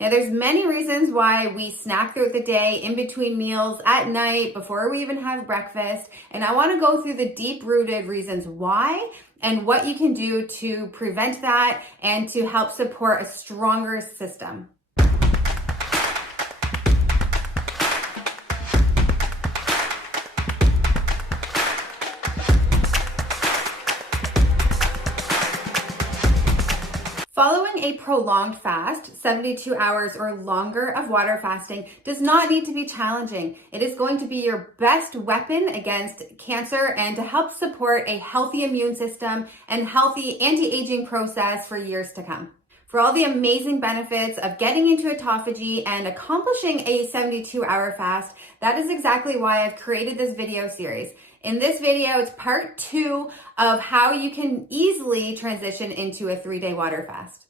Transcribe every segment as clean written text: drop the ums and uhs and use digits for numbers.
Now, there's many reasons why we snack throughout the day, in between meals, at night, before we even have breakfast. And I want to go through the deep-rooted reasons why and what you can do to prevent that and to help support a stronger system. Following a prolonged fast, 72 hours or longer of water fasting, does not need to be challenging. It is going to be your best weapon against cancer and to help support a healthy immune system and healthy anti-aging process for years to come. For all the amazing benefits of getting into autophagy and accomplishing a 72-hour fast, that is exactly why I've created this video series. In this video, it's part 2 of how you can easily transition into a 3-day water fast.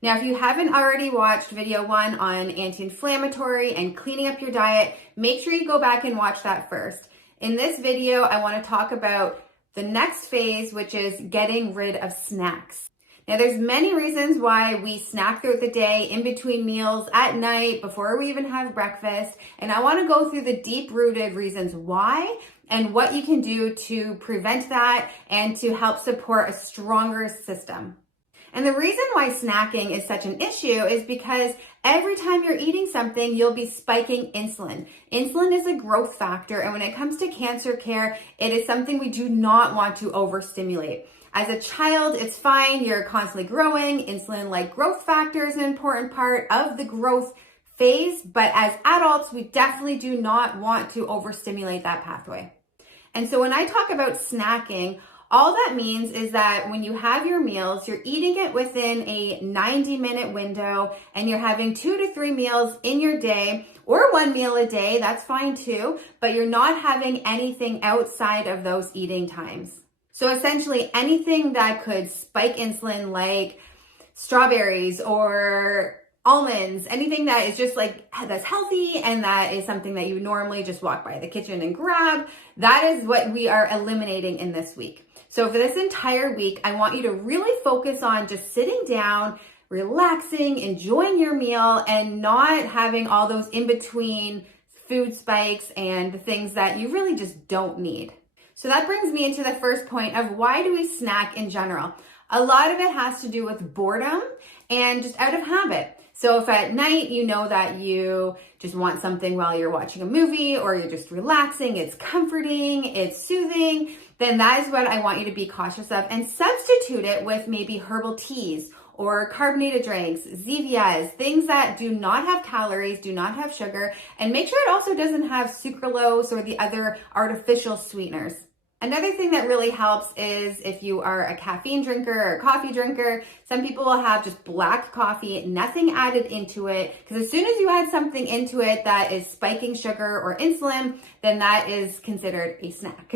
Now, if you haven't already watched video 1 on anti-inflammatory and cleaning up your diet, make sure you go back and watch that first. In this video, I want to talk about the next phase, which is getting rid of snacks. Now, there's many reasons why we snack throughout the day, in between meals, at night, before we even have breakfast. And I want to go through the deep-rooted reasons why and what you can do to prevent that and to help support a stronger system. And the reason why snacking is such an issue is because every time you're eating something, you'll be spiking insulin. Insulin is a growth factor, and when it comes to cancer care, it is something we do not want to overstimulate. As a child, it's fine. You're constantly growing. Insulin-like growth factor is an important part of the growth phase, but as adults, we definitely do not want to overstimulate that pathway. And so when I talk about snacking, all that means is that when you have your meals, you're eating it within a 90-minute window and you're having 2 to 3 meals in your day, or 1 meal a day, that's fine too, but you're not having anything outside of those eating times. So essentially anything that could spike insulin, like strawberries or almonds, anything that is just like that's healthy and that is something that you normally just walk by the kitchen and grab, that is what we are eliminating in this week. So for this entire week, I want you to really focus on just sitting down, relaxing, enjoying your meal, and not having all those in-between food spikes and things that you really just don't need. So that brings me into the first point of why do we snack in general? A lot of it has to do with boredom and just out of habit. So if at night you know that you just want something while you're watching a movie or you're just relaxing, it's comforting, it's soothing, then that is what I want you to be cautious of, and substitute it with maybe herbal teas or carbonated drinks, Zevias, things that do not have calories, do not have sugar, and make sure it also doesn't have sucralose or the other artificial sweeteners. Another thing that really helps is if you are a caffeine drinker or a coffee drinker, some people will have just black coffee, nothing added into it, because as soon as you add something into it that is spiking sugar or insulin, then that is considered a snack.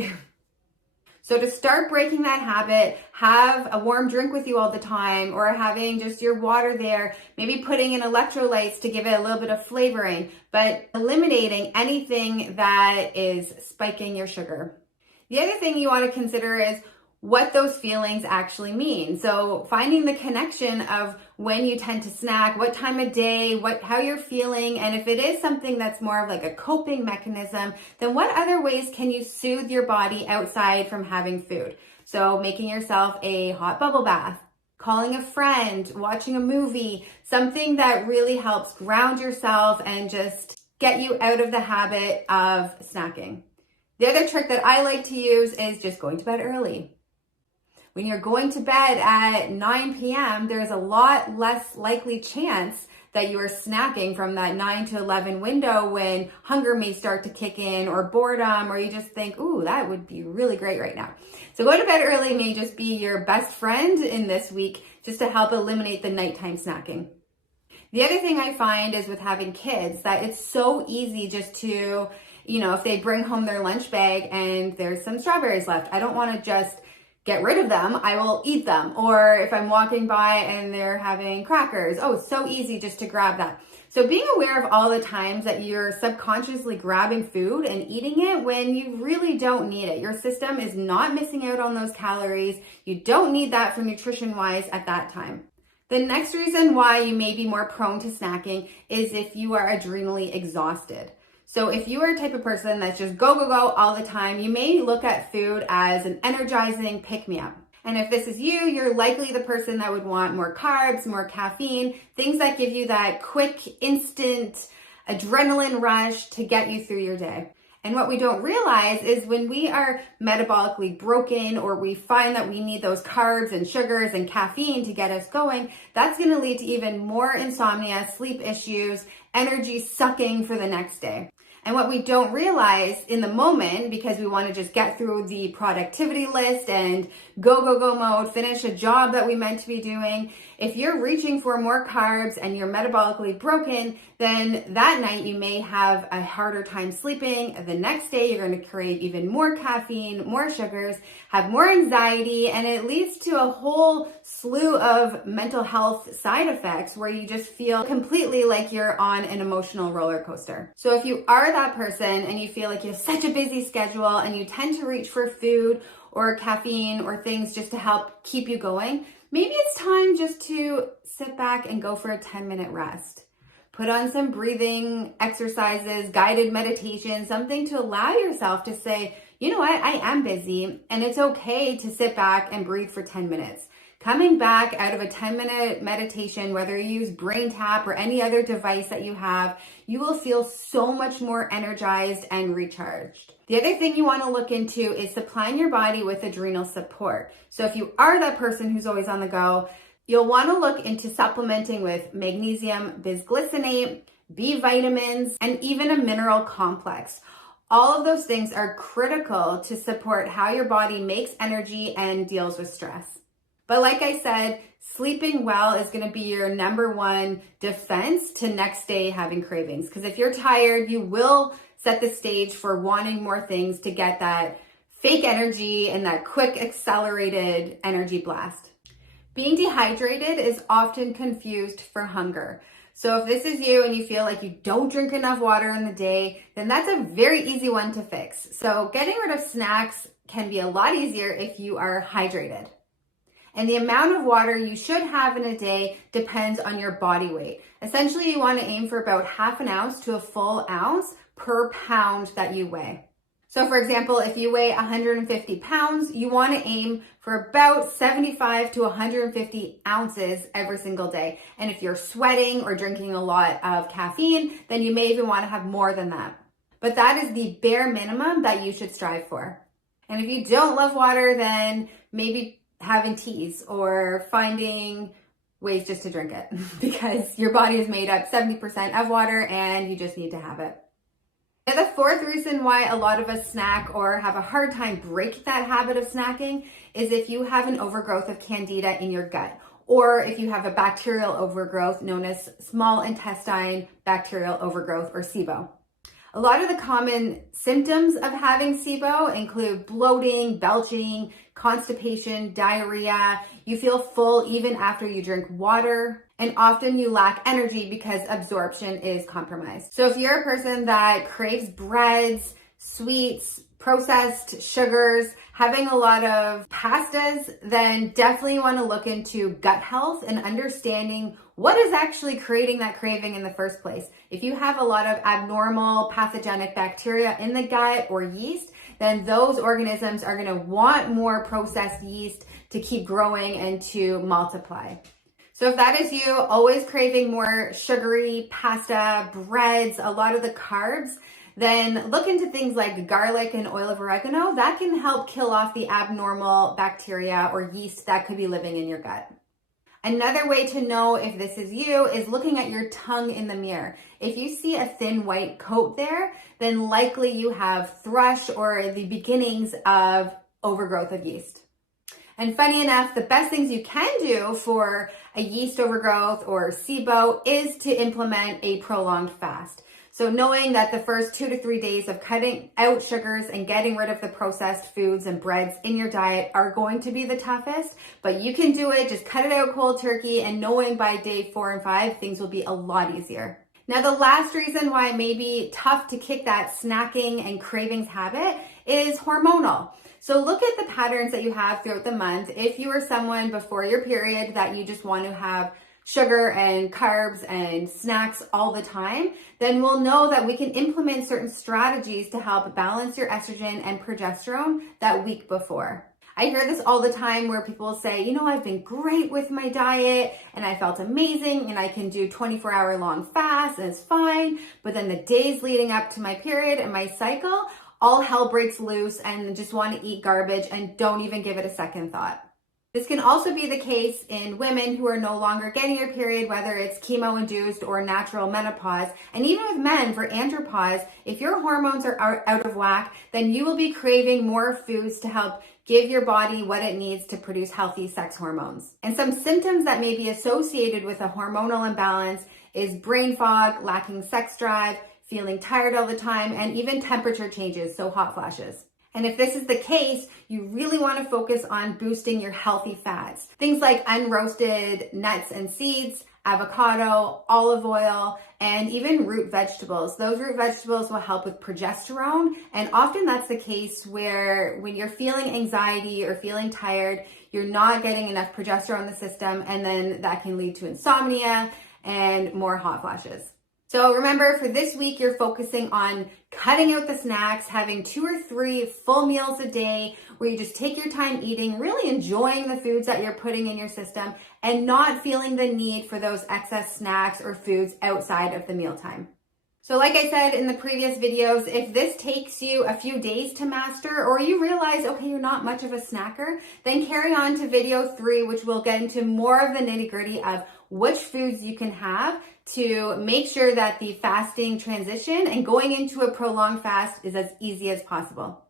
So to start breaking that habit, have a warm drink with you all the time, or having just your water there, maybe putting in electrolytes to give it a little bit of flavoring, but eliminating anything that is spiking your sugar. The other thing you want to consider is what those feelings actually mean. So finding the connection of when you tend to snack, what time of day, how you're feeling, and if it is something that's more of like a coping mechanism, then what other ways can you soothe your body outside from having food? So making yourself a hot bubble bath, calling a friend, watching a movie, something that really helps ground yourself and just get you out of the habit of snacking. The other trick that I like to use is just going to bed early. When you're going to bed at 9 p.m., there's a lot less likely chance that you are snacking from that 9 to 11 window when hunger may start to kick in, or boredom, or you just think, ooh, that would be really great right now. So going to bed early may just be your best friend in this week, just to help eliminate the nighttime snacking. The other thing I find is with having kids that it's so easy just to, if they bring home their lunch bag and there's some strawberries left, I don't want to just get rid of them, I will eat them. Or if I'm walking by and they're having crackers, oh, it's so easy just to grab that. So being aware of all the times that you're subconsciously grabbing food and eating it when you really don't need it. Your system is not missing out on those calories. You don't need that for nutrition-wise at that time. The next reason why you may be more prone to snacking is if you are adrenally exhausted. So if you are a type of person that's just go, go, go all the time, you may look at food as an energizing pick-me-up. And if this is you, you're likely the person that would want more carbs, more caffeine, things that give you that quick, instant adrenaline rush to get you through your day. And what we don't realize is when we are metabolically broken or we find that we need those carbs and sugars and caffeine to get us going, that's going to lead to even more insomnia, sleep issues, energy sucking for the next day. And what we don't realize in the moment, because we want to just get through the productivity list and go, go, go mode, finish a job that we meant to be doing, if you're reaching for more carbs and you're metabolically broken, then that night you may have a harder time sleeping. The next day you're going to crave even more caffeine, more sugars, have more anxiety, and it leads to a whole slew of mental health side effects where you just feel completely like you're on an emotional roller coaster. So if you are that person and you feel like you have such a busy schedule and you tend to reach for food or caffeine or things just to help keep you going, maybe it's time just to sit back and go for a 10-minute rest. Put on some breathing exercises, guided meditation, something to allow yourself to say, you know what, I am busy and it's okay to sit back and breathe for 10 minutes. Coming back out of a 10-minute meditation, whether you use Brain Tap or any other device that you have, you will feel so much more energized and recharged. The other thing you want to look into is supplying your body with adrenal support. So if you are that person who's always on the go, you'll want to look into supplementing with magnesium, bisglycinate, B vitamins, and even a mineral complex. All of those things are critical to support how your body makes energy and deals with stress. But like I said, sleeping well is going to be your number one defense to next day having cravings. Because if you're tired, you will set the stage for wanting more things to get that fake energy and that quick accelerated energy blast. Being dehydrated is often confused for hunger. So if this is you and you feel like you don't drink enough water in the day, then that's a very easy one to fix. So getting rid of snacks can be a lot easier if you are hydrated. And the amount of water you should have in a day depends on your body weight. Essentially, you want to aim for about half an ounce to a full ounce per pound that you weigh. So for example, if you weigh 150 pounds, you want to aim for about 75 to 150 ounces every single day. And if you're sweating or drinking a lot of caffeine, then you may even want to have more than that. But that is the bare minimum that you should strive for. And if you don't love water, then maybe having teas or finding ways just to drink it because your body is made up 70% of water and you just need to have it. And the fourth reason why a lot of us snack or have a hard time break that habit of snacking is if you have an overgrowth of candida in your gut, or if you have a bacterial overgrowth known as small intestine bacterial overgrowth or SIBO. A lot of the common symptoms of having SIBO include bloating, belching, constipation, diarrhea. You feel full even after you drink water, and often you lack energy because absorption is compromised. So if you're a person that craves breads, sweets, processed sugars, having a lot of pastas, then definitely want to look into gut health and understanding what is actually creating that craving in the first place. If you have a lot of abnormal pathogenic bacteria in the gut or yeast, then those organisms are going to want more processed yeast to keep growing and to multiply. So if that is you, always craving more sugary pasta, breads, a lot of the carbs, then look into things like garlic and oil of oregano. That can help kill off the abnormal bacteria or yeast that could be living in your gut. Another way to know if this is you is looking at your tongue in the mirror. If you see a thin white coat there, then likely you have thrush or the beginnings of overgrowth of yeast. And funny enough, the best things you can do for a yeast overgrowth or SIBO is to implement a prolonged fast. So knowing that the first 2 to 3 days of cutting out sugars and getting rid of the processed foods and breads in your diet are going to be the toughest, but you can do it. Just cut it out cold turkey, and knowing by day 4 and 5, things will be a lot easier. Now, the last reason why it may be tough to kick that snacking and cravings habit is hormonal. So look at the patterns that you have throughout the month. If you are someone before your period that you just want to have sugar and carbs and snacks all the time, then we'll know that we can implement certain strategies to help balance your estrogen and progesterone that week before. I hear this all the time where people say, you know, I've been great with my diet and I felt amazing and I can do 24-hour long fasts and it's fine. But then the days leading up to my period and my cycle, all hell breaks loose and just want to eat garbage and don't even give it a second thought. This can also be the case in women who are no longer getting your period, whether it's chemo-induced or natural menopause. And even with men for andropause, if your hormones are out of whack, then you will be craving more foods to help give your body what it needs to produce healthy sex hormones. And some symptoms that may be associated with a hormonal imbalance is brain fog, lacking sex drive, feeling tired all the time, and even temperature changes, so hot flashes. And if this is the case, you really want to focus on boosting your healthy fats. Things like unroasted nuts and seeds, avocado, olive oil, and even root vegetables. Those root vegetables will help with progesterone. And often that's the case where when you're feeling anxiety or feeling tired, you're not getting enough progesterone in the system, and then that can lead to insomnia and more hot flashes. So remember, for this week, you're focusing on cutting out the snacks, having 2 or 3 full meals a day where you just take your time eating, really enjoying the foods that you're putting in your system and not feeling the need for those excess snacks or foods outside of the mealtime. So like I said in the previous videos, if this takes you a few days to master or you realize, okay, you're not much of a snacker, then carry on to video 3, which will get into more of the nitty-gritty of which foods you can have to make sure that the fasting transition and going into a prolonged fast is as easy as possible.